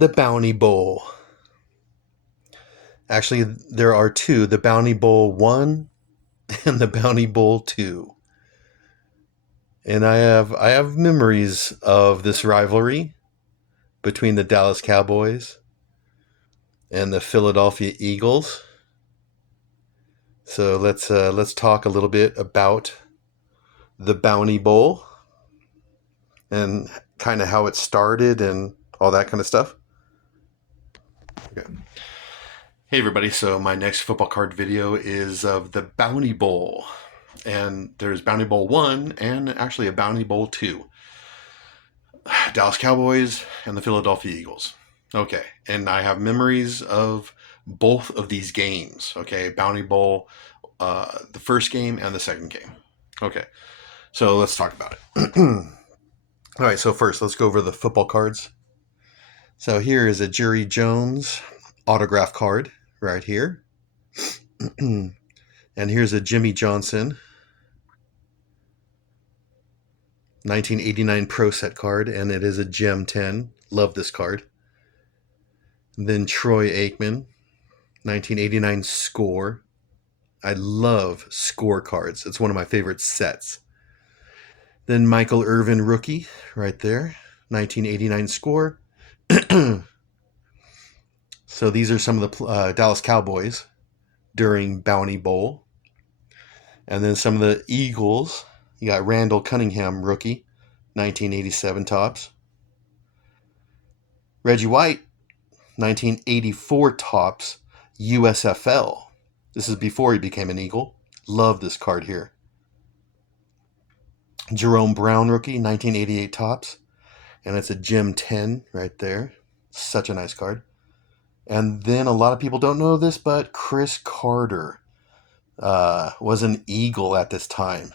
The Bounty Bowl. Actually, there are two, the Bounty Bowl 1 and the Bounty Bowl 2. And I have memories of this rivalry between the Dallas Cowboys and the Philadelphia Eagles. So let's talk a little bit about the Bounty Bowl and kind of how it started and all that kind of stuff. Okay. Hey everybody, so my next football card video is of the Bounty Bowl. And there's Bounty Bowl 1 and actually a Bounty Bowl 2. Dallas Cowboys and the Philadelphia Eagles. Okay, and I have memories of both of these games. Okay, Bounty Bowl, the first game and the second game. Okay, so let's talk about it. All right, so first let's go over the football cards. So here is a Jerry Jones autograph card right here. And here's a Jimmy Johnson 1989 Pro Set card, and it is a Gem 10. Love this card. Then Troy Aikman 1989 Score. I love Score cards. It's one of my favorite sets. Then Michael Irvin Rookie right there, 1989 Score. So these are some of the Dallas Cowboys during Bounty Bowl. And then some of the Eagles. You got Randall Cunningham Rookie, 1987 Topps. Reggie White, 1984 Topps USFL. This is before he became an Eagle. Love this card here. Jerome Brown Rookie, 1988 Topps. And it's a Gem 10 right there. Such a nice card. And then a lot of people don't know this, but Chris Carter was an Eagle at this time.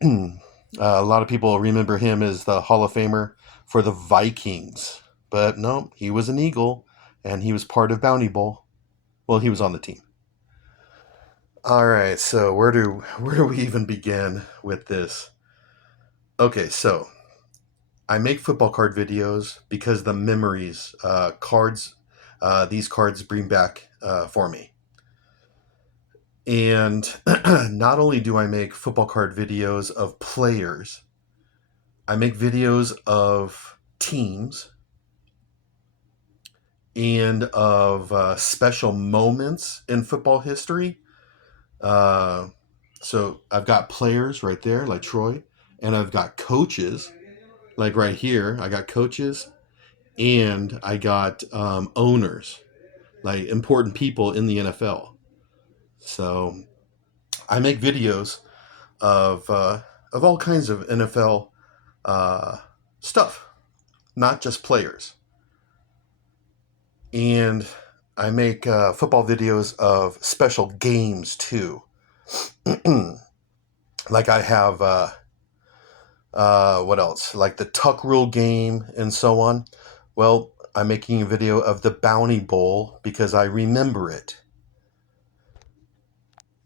A lot of people remember him as the Hall of Famer for the Vikings. But no, he was an Eagle, and he was part of Bounty Bowl. Well, he was on the team. All right, so where do we even begin with this? Okay, so I make football card videos because the memories these cards bring back for me. And not only do I make football card videos of players, I make videos of teams and of special moments in football history. So I've got players right there, like Troy, and I've got coaches, like right here. I got coaches, and I got owners, like important people in the NFL. So I make videos of all kinds of NFL stuff, not just players. And I make football videos of special games too. Like I have, what else? Like the Tuck Rule game and so on. Well, I'm making a video of the Bounty Bowl because I remember it.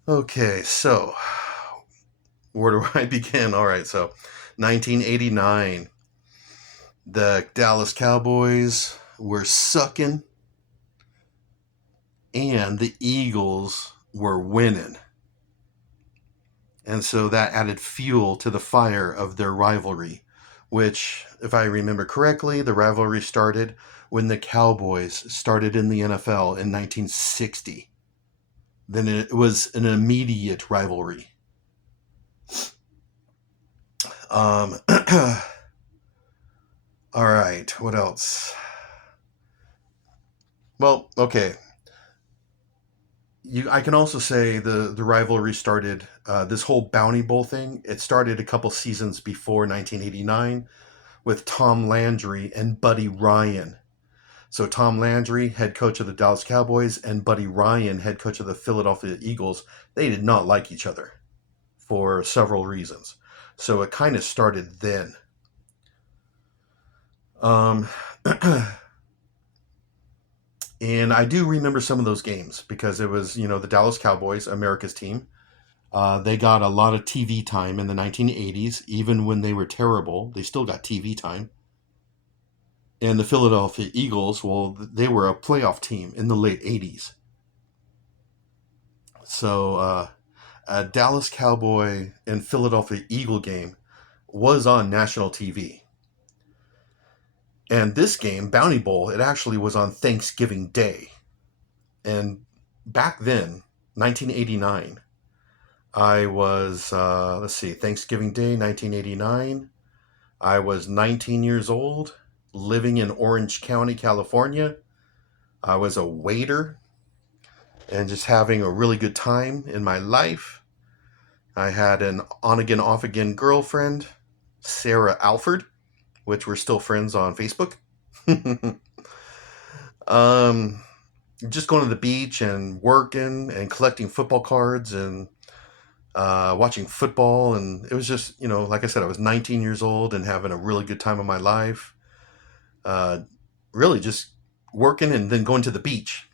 Okay, so where do I begin? All right, so 1989, the Dallas Cowboys were sucking, and the Eagles were winning. And so that added fuel to the fire of their rivalry, which, if I remember correctly, the rivalry started when the Cowboys started in the NFL in 1960. Then it was an immediate rivalry. All right, what else? Well, okay. I can also say the rivalry started, this whole Bounty Bowl thing, it started a couple seasons before 1989 with Tom Landry and Buddy Ryan. So Tom Landry, head coach of the Dallas Cowboys, and Buddy Ryan, head coach of the Philadelphia Eagles, they did not like each other for several reasons. So it kind of started then. And I do remember some of those games because it was, the Dallas Cowboys, America's team. They got a lot of TV time in the 1980s. Even when they were terrible, they still got TV time. And the Philadelphia Eagles, well, they were a playoff team in the late 80s. So a Dallas Cowboy and Philadelphia Eagle game was on national TV. And this game, Bounty Bowl, it actually was on Thanksgiving Day. And back then, 1989, I was, let's see, Thanksgiving Day, 1989. I was 19 years old, living in Orange County, California. I was a waiter and just having a really good time in my life. I had an on again, off again girlfriend, Sarah Alford, which we're still friends on Facebook. um, just going to the beach and working and collecting football cards and watching football. And it was just, like I said, I was 19 years old and having a really good time of my life. Really just working and then going to the beach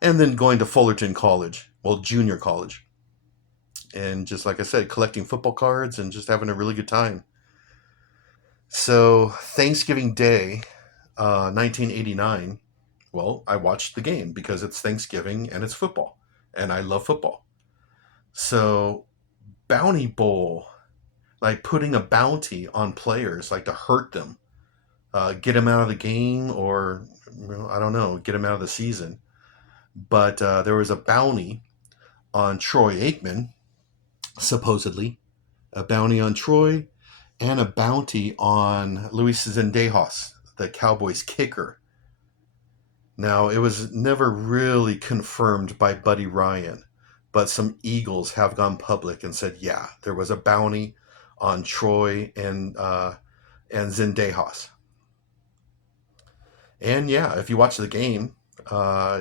and then going to Fullerton College, well, junior college. And just like I said, collecting football cards and just having a really good time. So Thanksgiving Day, 1989, well, I watched the game because it's Thanksgiving and it's football. And I love football. So Bounty Bowl, like putting a bounty on players, like to hurt them, get them out of the game or, I don't know, get them out of the season. But there was a bounty on Troy Aikman, supposedly, a bounty on Troy, and a bounty on Luis Zendejas, the Cowboys kicker. Now, it was never really confirmed by Buddy Ryan, but some Eagles have gone public and said, yeah, there was a bounty on Troy and Zendejas. And yeah, if you watch the game,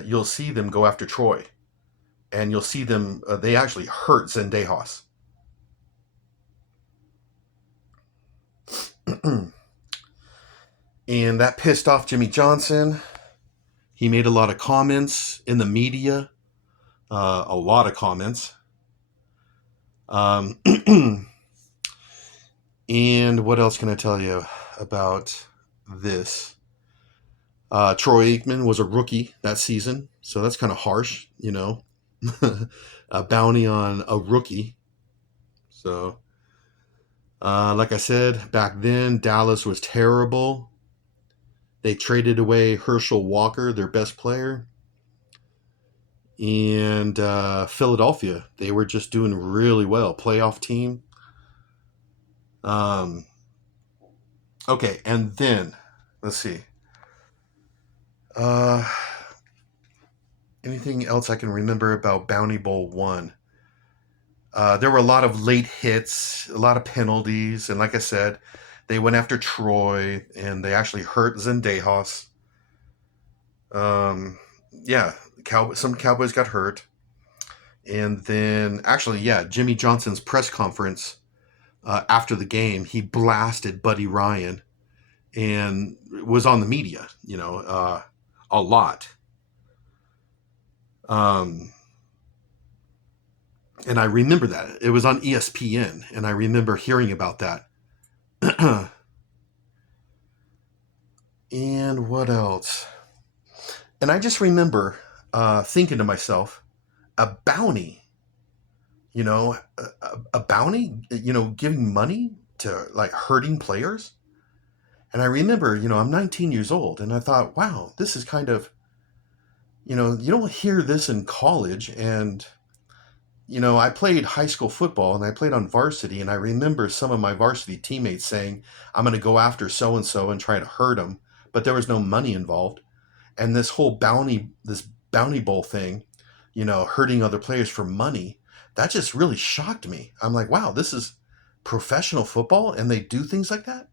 you'll see them go after Troy. And you'll see them, they actually hurt Zendejas. And that pissed off Jimmy Johnson. He made a lot of comments in the media, a lot of comments. And what else can I tell you about this? Troy Aikman was a rookie that season, so that's kind of harsh, a bounty on a rookie. So, like I said, back then, Dallas was terrible. They traded away Herschel Walker, their best player. And Philadelphia, they were just doing really well. Playoff team. Okay, and then, let's see. Anything else I can remember about Bounty Bowl 1? There were a lot of late hits, a lot of penalties, and like I said, they went after Troy, and they actually hurt Zendejas. Yeah, some Cowboys got hurt. And then, actually, yeah, Jimmy Johnson's press conference after the game, he blasted Buddy Ryan and was on the media, a lot. And I remember that. It was on ESPN, and I remember hearing about that. And what else? And I just remember thinking to myself, a bounty, a bounty, giving money to like hurting players. And I remember, I'm 19 years old, and I thought, wow, this is kind of, you don't hear this in college. And, I played high school football and I played on varsity, and I remember some of my varsity teammates saying, I'm going to go after so-and-so and try to hurt him, but there was no money involved. And this bounty bowl thing, hurting other players for money, that just really shocked me. I'm like, wow, this is professional football and they do things like that?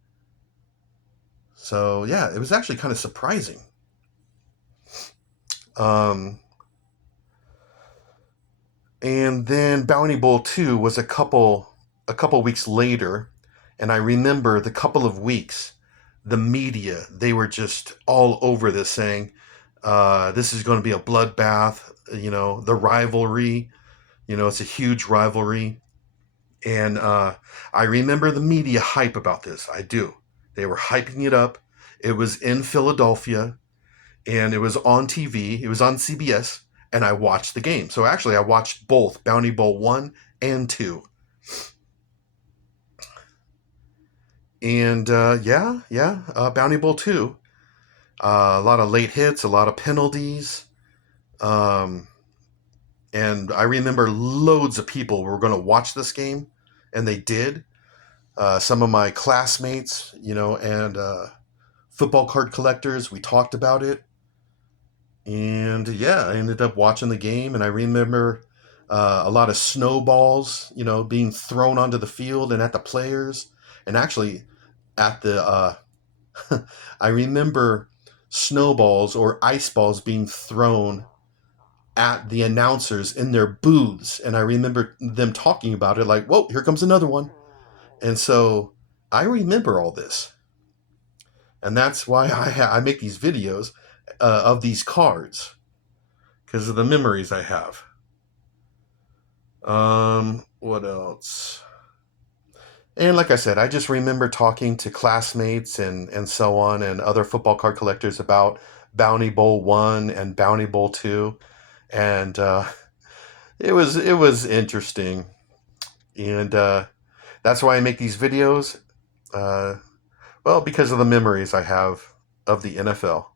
So yeah, it was actually kind of surprising. And then Bounty Bowl 2 was a couple weeks later, and I remember the couple of weeks, the media, they were just all over this, saying, this is going to be a bloodbath, the rivalry, it's a huge rivalry. And I remember the media hype about this. I do. They were hyping it up. It was in Philadelphia, and it was on TV. It was on CBS, and I watched the game. So actually, I watched both Bounty Bowl 1 and 2. And Bounty Bowl 2. A lot of late hits, a lot of penalties. Um, and I remember loads of people were going to watch this game, and they did. Some of my classmates, and football card collectors, we talked about it. And yeah, I ended up watching the game, and I remember a lot of snowballs, being thrown onto the field and at the players. And actually, at the I remember snowballs or ice balls being thrown at the announcers in their booths, and I remember them talking about it like, "Whoa, here comes another one." And so I remember all this, and that's why I make these videos of these cards, because of the memories I have. What else? And like I said, I just remember talking to classmates and so on, and other football card collectors about Bounty Bowl 1 and Bounty Bowl 2. And it was interesting. And that's why I make these videos. Well, because of the memories I have of the NFL.